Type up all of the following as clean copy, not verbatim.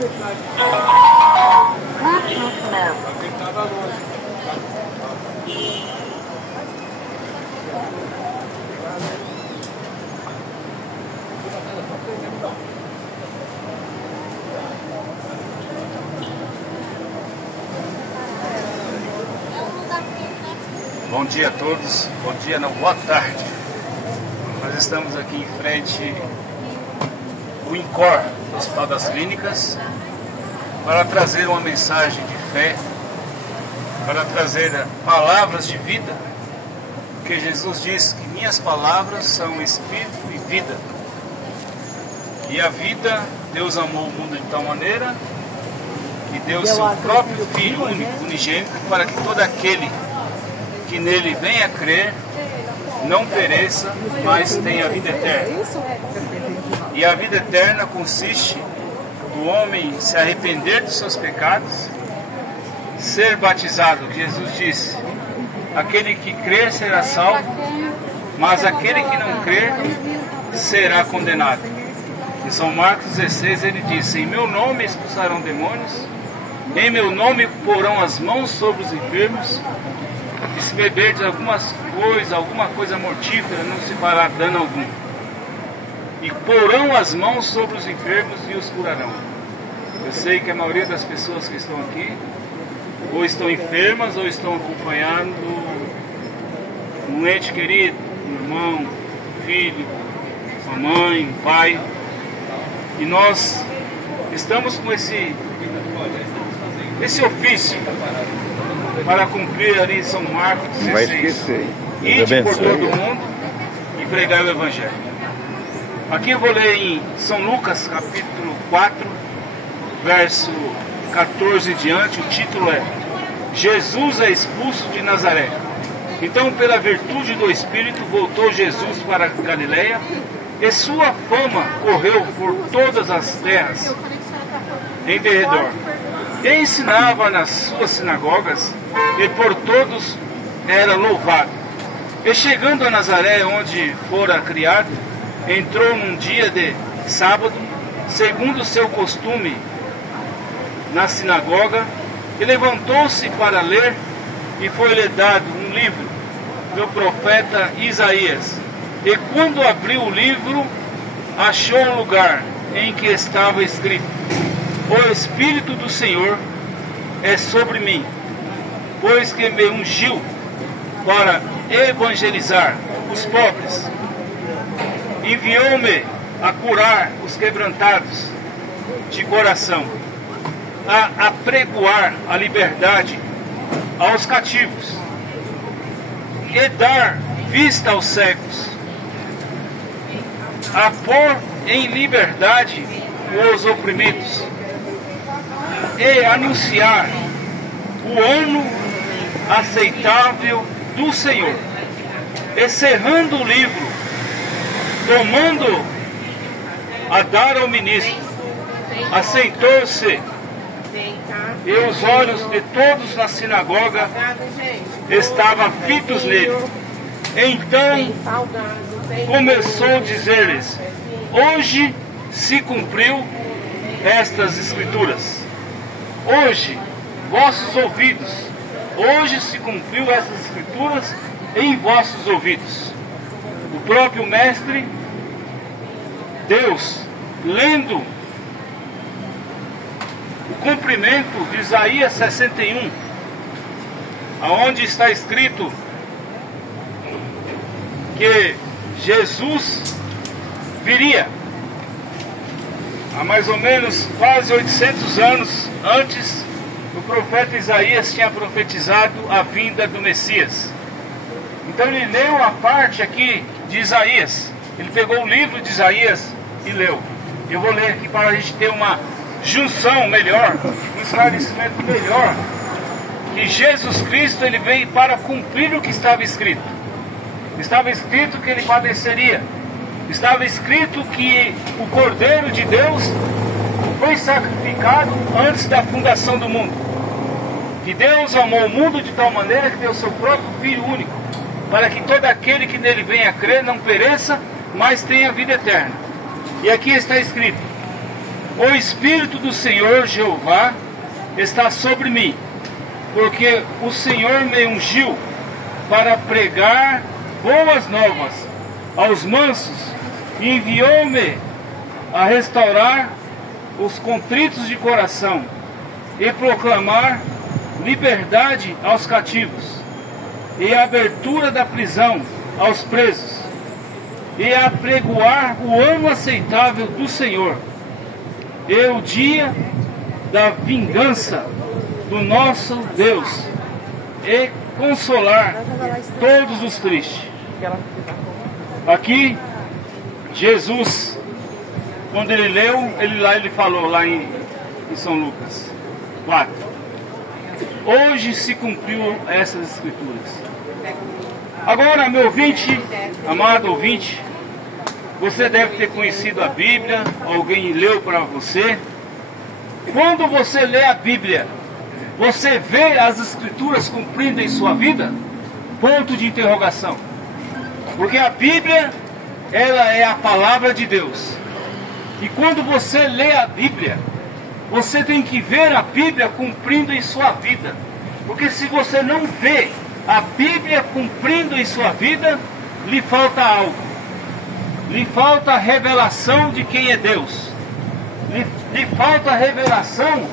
Bom dia a todos, bom dia não, boa tarde. Nós estamos aqui em frente ao INCOR, do Hospital das Clínicas, para trazer uma mensagem de fé, para trazer palavras de vida, porque Jesus disse que minhas palavras são espírito e vida. E a vida, Deus amou o mundo de tal maneira que deu seu próprio Filho único, unigênito, para que todo aquele que nele venha crer não pereça, mas tenha a vida eterna. E a vida eterna consiste do homem se arrepender dos seus pecados, ser batizado. Jesus disse: aquele que crer será salvo, mas aquele que não crer será condenado. Em São Marcos 16 ele disse: em meu nome expulsarão demônios, em meu nome porão as mãos sobre os enfermos, e se beberdes alguma coisa mortífera, não se fará dano algum. E porão as mãos sobre os enfermos e os curarão. Eu sei que a maioria das pessoas que estão aqui ou estão enfermas ou estão acompanhando um ente querido, um irmão, um filho, uma mãe, um pai. E nós estamos com esse ofício para cumprir ali em São Marcos 16. Ide por todo o mundo e pregar o Evangelho. Aqui eu vou ler em São Lucas, capítulo 4, verso 14 em diante. O título é: Jesus é expulso de Nazaré. Então, pela virtude do Espírito, voltou Jesus para Galiléia, e sua fama correu por todas as terras em derredor. E ensinava nas suas sinagogas, e por todos era louvado. E chegando a Nazaré, onde fora criado, entrou num dia de sábado, segundo o seu costume, na sinagoga, e levantou-se para ler, e foi-lhe dado um livro do profeta Isaías. E quando abriu o livro, achou um lugar em que estava escrito: o Espírito do Senhor é sobre mim, pois que me ungiu para evangelizar os pobres, enviou-me a curar os quebrantados de coração, a apregoar a liberdade aos cativos, e dar vista aos cegos, a pôr em liberdade os oprimidos, e anunciar o ano aceitável do Senhor. E cerrando o livro, tomando a dar ao ministro, assentou-se, e os olhos de todos na sinagoga estavam fitos nele. Então começou a dizer-lhes: hoje se cumpriu estas escrituras. Hoje, vossos ouvidos, hoje se cumpriu essas escrituras em vossos ouvidos. O próprio Mestre, Deus, lendo o cumprimento de Isaías 61, aonde está escrito que Jesus viria há mais ou menos quase 800 anos antes. O profeta Isaías tinha profetizado a vinda do Messias. Então ele leu a parte aqui de Isaías. Ele pegou o livro de Isaías e leu. Eu vou ler aqui para a gente ter uma junção melhor, um esclarecimento melhor, que Jesus Cristo ele veio para cumprir o que estava escrito. Estava escrito que ele padeceria. Estava escrito que o Cordeiro de Deus foi sacrificado antes da fundação do mundo. Que Deus amou o mundo de tal maneira que deu seu próprio Filho único, para que todo aquele que nele venha crer não pereça, mas tenha vida eterna. E aqui está escrito: O Espírito do Senhor Jeová está sobre mim, porque o Senhor me ungiu para pregar boas novas aos mansos e enviou-me a restaurar os contritos de coração e proclamar liberdade aos cativos e a abertura da prisão aos presos e apregoar o ano aceitável do Senhor e o dia da vingança do nosso Deus e consolar todos os tristes. Aqui Jesus, quando ele leu, ele falou lá em São Lucas 4. Hoje se cumpriu essas escrituras. Agora, meu ouvinte, amado ouvinte, você deve ter conhecido a Bíblia, alguém leu para você. Quando você lê a Bíblia, você vê as escrituras cumprindo em sua vida? Ponto de interrogação. Porque a Bíblia, ela é a palavra de Deus. E quando você lê a Bíblia, você tem que ver a Bíblia cumprindo em sua vida. Porque se você não vê a Bíblia cumprindo em sua vida, lhe falta algo. Lhe falta a revelação de quem é Deus. Lhe falta a revelação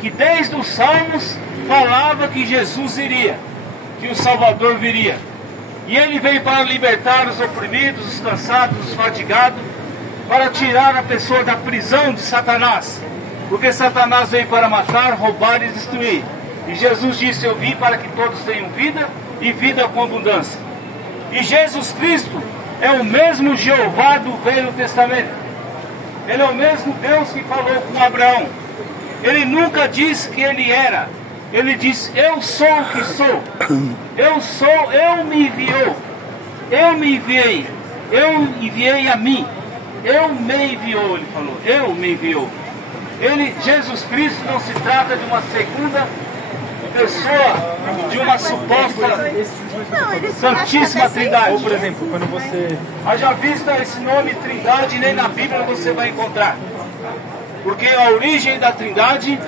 que desde os Salmos falava que Jesus iria, que o Salvador viria. E ele veio para libertar os oprimidos, os cansados, os fatigados, para tirar a pessoa da prisão de Satanás. Porque Satanás veio para matar, roubar e destruir. E Jesus disse: eu vim para que todos tenham vida e vida com abundância. E Jesus Cristo é o mesmo Jeová do Velho Testamento. Ele é o mesmo Deus que falou com Abraão. Ele nunca disse que ele era. Ele disse: eu sou o que sou. Eu sou, eu me enviou. Eu me enviei. Eu enviei a mim. Eu me enviou, ele falou. Eu me enviou. Jesus Cristo não se trata de uma segunda pessoa, de uma suposta Santíssima Trindade. Ou, por exemplo, quando você... Haja vista esse nome Trindade, nem na Bíblia você vai encontrar. Porque a origem da Trindade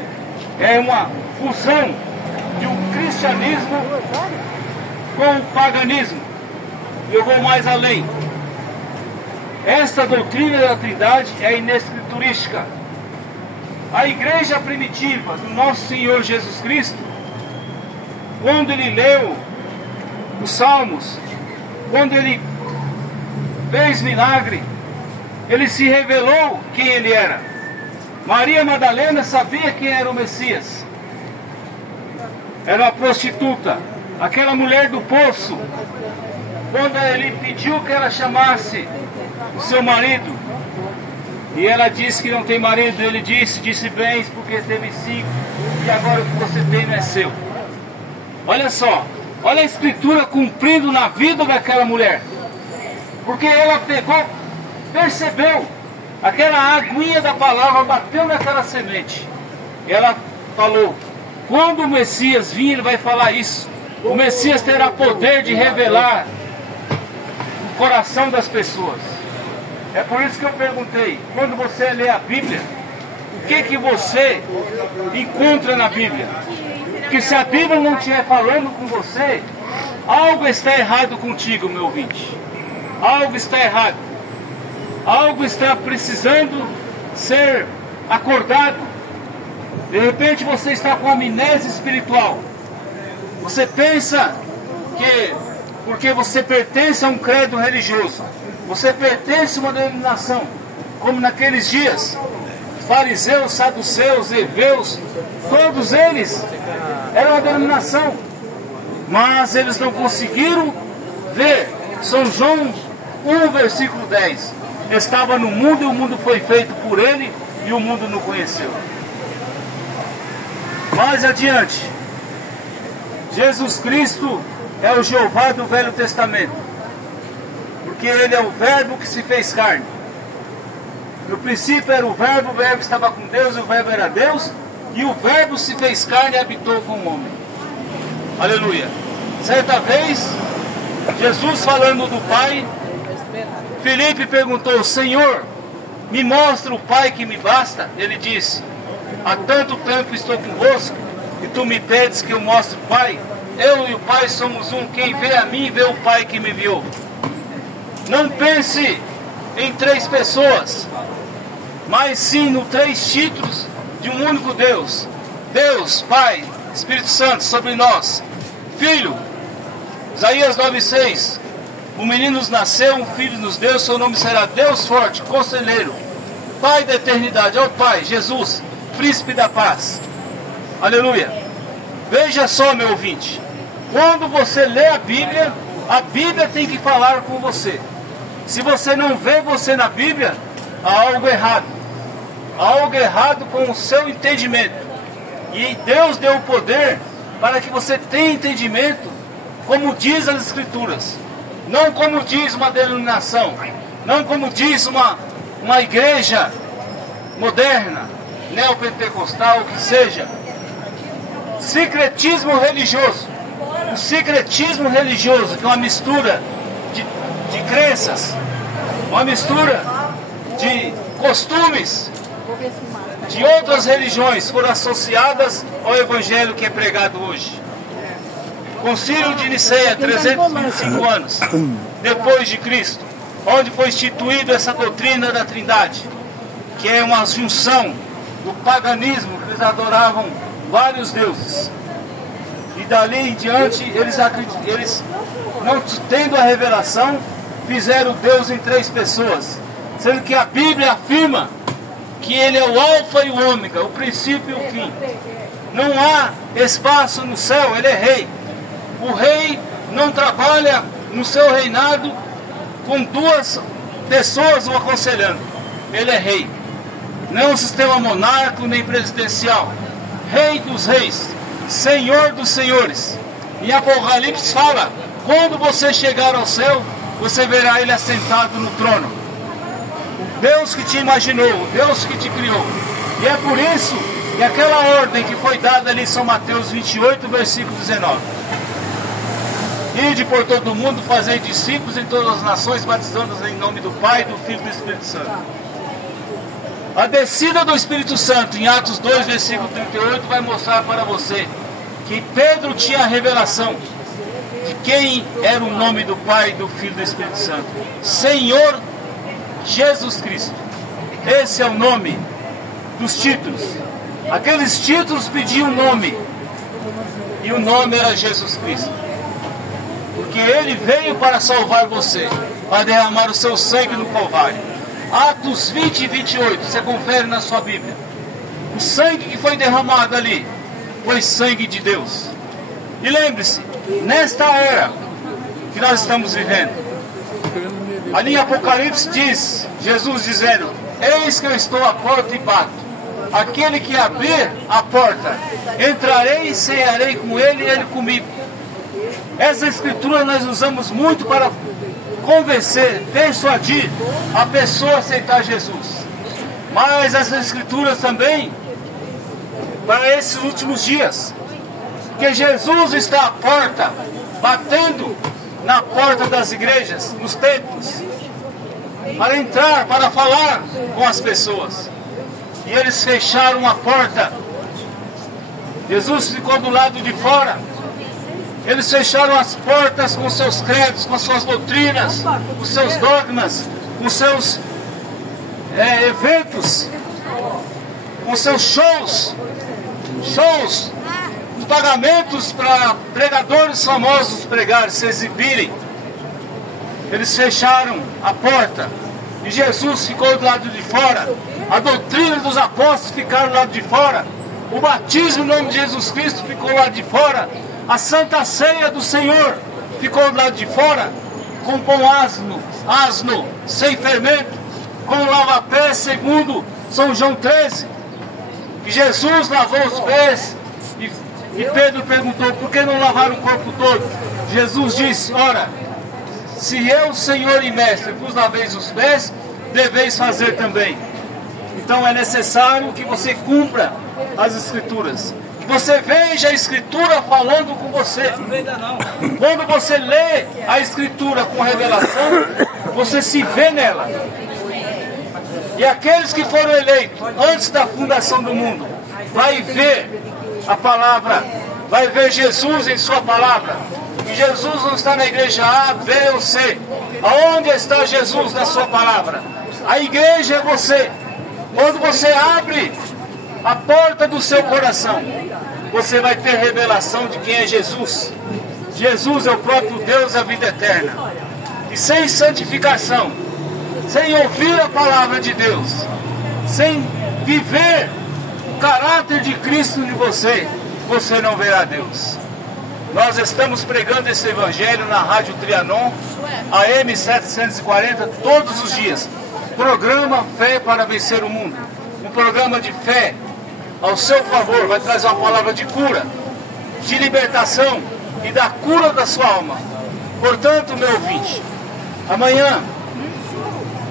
é uma fusão de um cristianismo com o paganismo. Eu vou mais além. Esta doutrina da Trindade é inescriturística. A igreja primitiva do nosso Senhor Jesus Cristo, quando ele leu os Salmos, quando ele fez milagre, ele se revelou quem ele era. Maria Madalena sabia quem era o Messias. Era uma prostituta, aquela mulher do poço. Quando ele pediu que ela chamasse o seu marido, e ela disse que não tem marido, ele disse bens, porque teve 5, e agora o que você tem não é seu. Olha só, olha a escritura cumprindo na vida daquela mulher. Porque ela pegou, percebeu, aquela aguinha da palavra bateu naquela semente. Ela falou: quando o Messias vir, ele vai falar isso. O Messias terá poder de revelar o coração das pessoas. É por isso que eu perguntei, quando você lê a Bíblia, o que você encontra na Bíblia? Porque se a Bíblia não estiver falando com você, algo está errado contigo, meu ouvinte. Algo está errado. Algo está precisando ser acordado. De repente você está com amnésia espiritual. Você pensa que porque você pertence a um credo religioso, você pertence a uma denominação, como naqueles dias, fariseus, saduceus, heveus, todos eles eram uma denominação, mas eles não conseguiram ver. São João 1, versículo 10. Estava no mundo e o mundo foi feito por ele e o mundo não conheceu. Mais adiante, Jesus Cristo é o Jeová do Velho Testamento, porque ele é o verbo que se fez carne. No princípio era o verbo estava com Deus, e o verbo era Deus, e o verbo se fez carne e habitou com o homem. Aleluia. Certa vez, Jesus falando do Pai, Filipe perguntou: Senhor, me mostra o Pai que me basta. Ele disse: há tanto tempo estou convosco, e tu me pedes que eu mostre o Pai. Eu e o Pai somos um. Quem vê a mim, vê o Pai que me enviou. Não pense em 3 pessoas, mas sim no 3 títulos de um único Deus. Deus, Pai, Espírito Santo sobre nós. Filho, Isaías 9,6. Um menino nos nasceu, um filho nos deu, seu nome será Deus forte, Conselheiro, Pai da eternidade. Ó Pai, Jesus, Príncipe da paz. Aleluia. Veja só, meu ouvinte, quando você lê a Bíblia tem que falar com você. Se você não vê você na Bíblia, há algo errado. Há algo errado com o seu entendimento. E Deus deu o poder para que você tenha entendimento, como diz as Escrituras. Não como diz uma denominação, não como diz uma igreja moderna, neopentecostal, o que seja. Secretismo religioso. O secretismo religioso, que é uma mistura de crenças, uma mistura de costumes de outras religiões, foram associadas ao evangelho que é pregado hoje. Concílio de Niceia, 325 anos depois de Cristo, onde foi instituída essa doutrina da Trindade, que é uma junção do paganismo, que eles adoravam vários deuses. E dali em diante, eles não tendo a revelação, fizeram Deus em 3 pessoas, sendo que a Bíblia afirma que Ele é o alfa e o ômega, o princípio e o fim. Não há espaço no céu, Ele é rei. O rei não trabalha no seu reinado com 2 pessoas o aconselhando. Ele é rei. Não é um sistema monárquico nem presidencial. Rei dos reis, Senhor dos senhores. Em Apocalipse fala: quando você chegar ao céu, você verá Ele assentado no trono. O Deus que te imaginou, o Deus que te criou. E é por isso que aquela ordem que foi dada ali em São Mateus 28, versículo 19. Ide por todo o mundo, fazei discípulos em todas as nações, batizando-os em nome do Pai, do Filho e do Espírito Santo. A descida do Espírito Santo, em Atos 2, versículo 38, vai mostrar para você que Pedro tinha a revelação de quem era o nome do Pai, do Filho e do Espírito Santo. Senhor Jesus Cristo. Esse é o nome dos títulos. Aqueles títulos pediam nome, e o nome era Jesus Cristo. Porque Ele veio para salvar você, para derramar o seu sangue no Calvário. Atos 20 e 28, você confere na sua Bíblia. O sangue que foi derramado ali foi sangue de Deus. E lembre-se, nesta era que nós estamos vivendo, ali em Apocalipse diz, Jesus dizendo: eis que eu estou à porta e bato. Aquele que abrir a porta, entrarei e cearei com ele e ele comigo. Essa escritura nós usamos muito para convencer, persuadir a pessoa a aceitar Jesus. Mas essas escrituras também para esses últimos dias, porque Jesus está à porta, batendo na porta das igrejas, nos templos, para entrar, para falar com as pessoas. E eles fecharam a porta. Jesus ficou do lado de fora. Eles fecharam as portas com seus credos, com suas doutrinas, com seus dogmas, com seus eventos, com seus shows, os pagamentos para pregadores famosos pregarem, se exibirem. Eles fecharam a porta e Jesus ficou do lado de fora. A doutrina dos apóstolos ficaram do lado de fora. O batismo no nome de Jesus Cristo ficou do lado de fora. A Santa Ceia do Senhor ficou do lado de fora, com pão asno, sem fermento, com lava-pés, segundo São João 13. Que Jesus lavou os pés e Pedro perguntou: por que não lavar o corpo todo? Jesus disse: ora, se eu, Senhor e Mestre, vos laveis os pés, deveis fazer também. Então é necessário que você cumpra as Escrituras. Você veja a Escritura falando com você. Quando você lê a Escritura com revelação, você se vê nela. E aqueles que foram eleitos antes da fundação do mundo, vai ver a palavra, vai ver Jesus em sua palavra. E Jesus não está na igreja A, B ou C. Aonde está Jesus na sua palavra? A igreja é você. Quando você abre a porta do seu coração, você vai ter revelação de quem é Jesus. Jesus é o próprio Deus, a vida eterna. E sem santificação, sem ouvir a palavra de Deus, sem viver o caráter de Cristo em você, você não verá Deus. Nós estamos pregando esse evangelho na Rádio Trianon, AM 740, todos os dias. Programa Fé para Vencer o Mundo. Um programa de fé ao seu favor, vai trazer uma palavra de cura, de libertação e da cura da sua alma. Portanto, meu ouvinte, amanhã,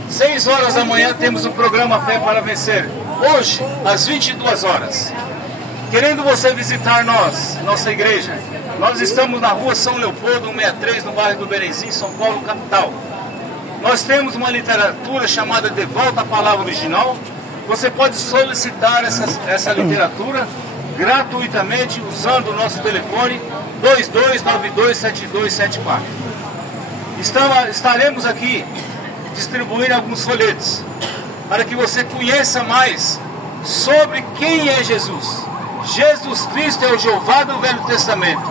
6 horas da manhã, temos um programa Fé para Vencer. Hoje, às 22 horas. Querendo você visitar nossa igreja, nós estamos na rua São Leopoldo, 163, no bairro do Berenzinho, São Paulo, capital. Nós temos uma literatura chamada De Volta à Palavra Original. Você pode solicitar essa literatura gratuitamente usando o nosso telefone 22927274. Estaremos aqui distribuindo alguns folhetos para que você conheça mais sobre quem é Jesus. Jesus Cristo é o Jeová do Velho Testamento.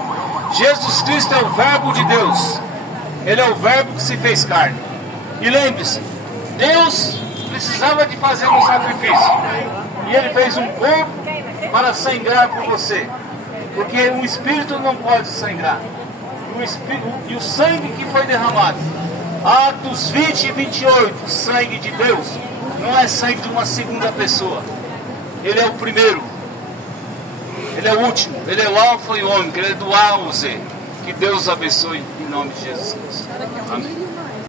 Jesus Cristo é o Verbo de Deus. Ele é o Verbo que se fez carne. E lembre-se, Deus precisava de fazer um sacrifício. E Ele fez um corpo para sangrar por você. Porque o Espírito não pode sangrar. E o sangue que foi derramado, Atos 20 e 28, sangue de Deus, não é sangue de uma segunda pessoa. Ele é o primeiro. Ele é o último. Ele é o alfa e o ômega. Ele é do A ao Z. Que Deus abençoe em nome de Jesus Cristo. Amém.